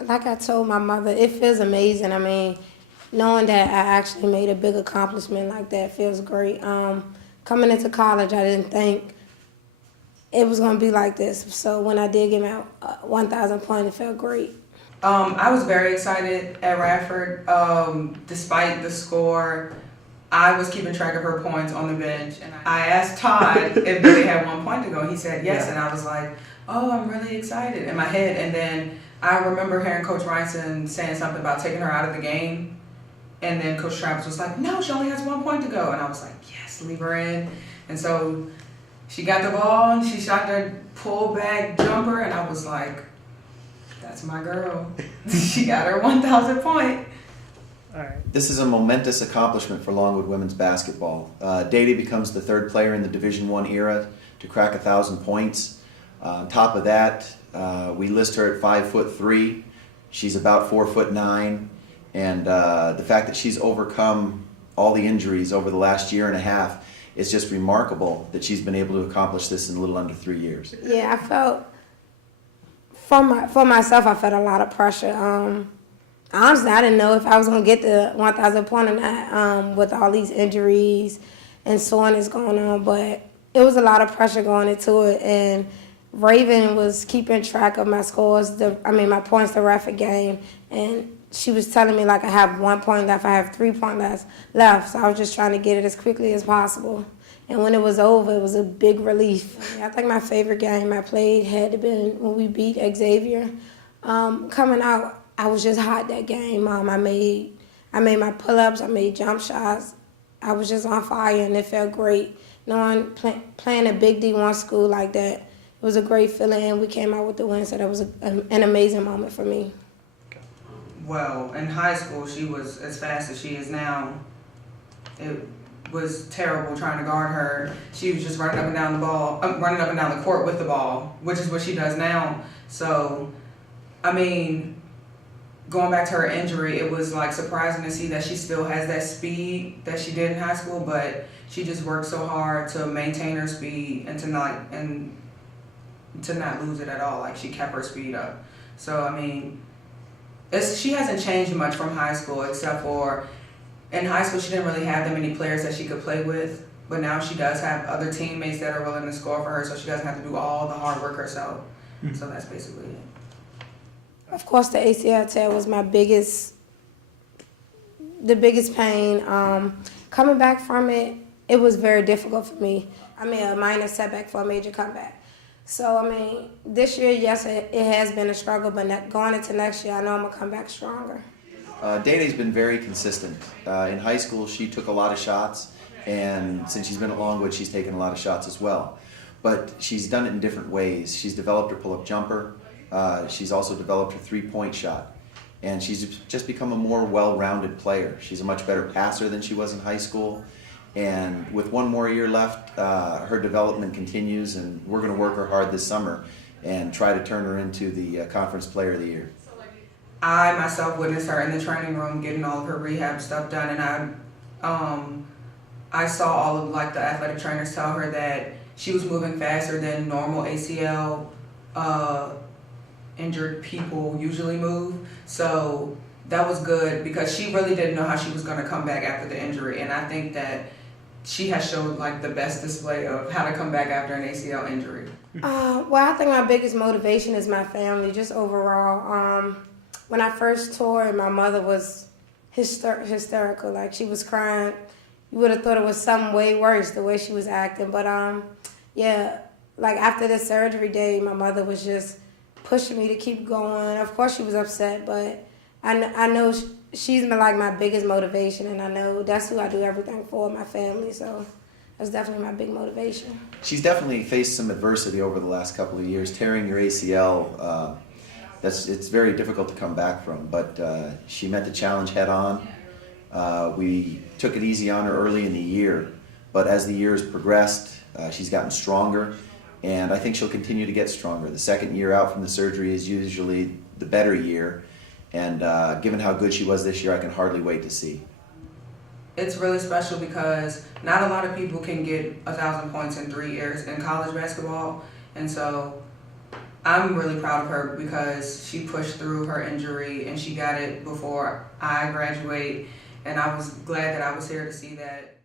Like I told my mother, it feels amazing. I mean, knowing that I actually made a big accomplishment like that feels great. Coming into college, I didn't think it was going to be like this. So when I did get my 1,000 points, it felt great. I was very excited at Radford. Despite the score, I was keeping track of her points on the bench, and I asked Todd if they had 1 point to go. He said yes, and I was like, "Oh, I'm really excited" in my head. And then I remember hearing Coach Ryanson saying something about taking her out of the game, and then Coach Travis was like, "No, she only has 1 point to go," and I was like, "Yes, leave her in." And so she got the ball and she shot the pull back jumper, and I was like, "That's my girl." She got her 1,000 point. All right. This is a momentous accomplishment for Longwood women's basketball. Daeisha becomes the third player in the Division I era to crack 1,000 points. On top of that, we list her at 5'3". She's about 4'9", and the fact that she's overcome all the injuries over the last year and a half is just remarkable that she's been able to accomplish this in a little under 3 years. Yeah, I felt, for myself, I felt a lot of pressure. Honestly, I didn't know if I was going to get the 1,000 point or not with all these injuries and soreness going on, but it was a lot of pressure going into it, and Raven was keeping track of my scores, my points the Radford game, and she was telling me like I have 1 point left, I have 3 points left, so I was just trying to get it as quickly as possible. And when it was over, it was a big relief. I think my favorite game I played had to been when we beat Xavier. Coming out, I was just hot that game. I made my pull-ups, I made jump shots. I was just on fire, and it felt great. Knowing playing a big D1 school like that, it was a great feeling, and we came out with the win, so that was an amazing moment for me. Well, in high school, she was as fast as she is now. It was terrible trying to guard her. She was just running up and down running up and down the court with the ball, which is what she does now. So, going back to her injury, it was like surprising to see that she still has that speed that she did in high school, but she just worked so hard to maintain her speed and to not lose it at all. Like, she kept her speed up. So she hasn't changed much from high school, except for in high school she didn't really have that many players that she could play with, but now she does have other teammates that are willing to score for her, so she doesn't have to do all the hard work herself. So that's basically it. Of course, the ACL tear was the biggest pain. Coming back from it, it was very difficult for me. A minor setback for a major comeback. So, this year, yes, it has been a struggle, but going into next year, I know I'm going to come back stronger. Daeisha's been very consistent. In high school, she took a lot of shots, and since she's been at Longwood, she's taken a lot of shots as well. But she's done it in different ways. She's developed her pull-up jumper. She's also developed her three-point shot. And she's just become a more well-rounded player. She's a much better passer than she was in high school. And with one more year left, her development continues, and we're going to work her hard this summer and try to turn her into the Conference Player of the Year. I myself witnessed her in the training room getting all of her rehab stuff done, and I saw all of the athletic trainers tell her that she was moving faster than normal ACL injured people usually move. So that was good because she really didn't know how she was going to come back after the injury, and I think that she has showed the best display of how to come back after an ACL injury. Well, I think my biggest motivation is my family, just overall. When I first toured, my mother was hysterical. She was crying. You would have thought it was something way worse, the way she was acting. But, after the surgery day, my mother was just pushing me to keep going. Of course, she was upset, but I know she's been my biggest motivation, and I know that's who I do everything for, my family. So that's definitely my big motivation. She's definitely faced some adversity over the last couple of years. Tearing your ACL, it's very difficult to come back from, but she met the challenge head on. We took it easy on her early in the year, but as the years progressed, she's gotten stronger, and I think she'll continue to get stronger. The second year out from the surgery is usually the better year, and given how good she was this year, I can hardly wait to see. It's really special because not a lot of people can get 1,000 points in 3 years in college basketball, and so I'm really proud of her because she pushed through her injury and she got it before I graduate, and I was glad that I was here to see that.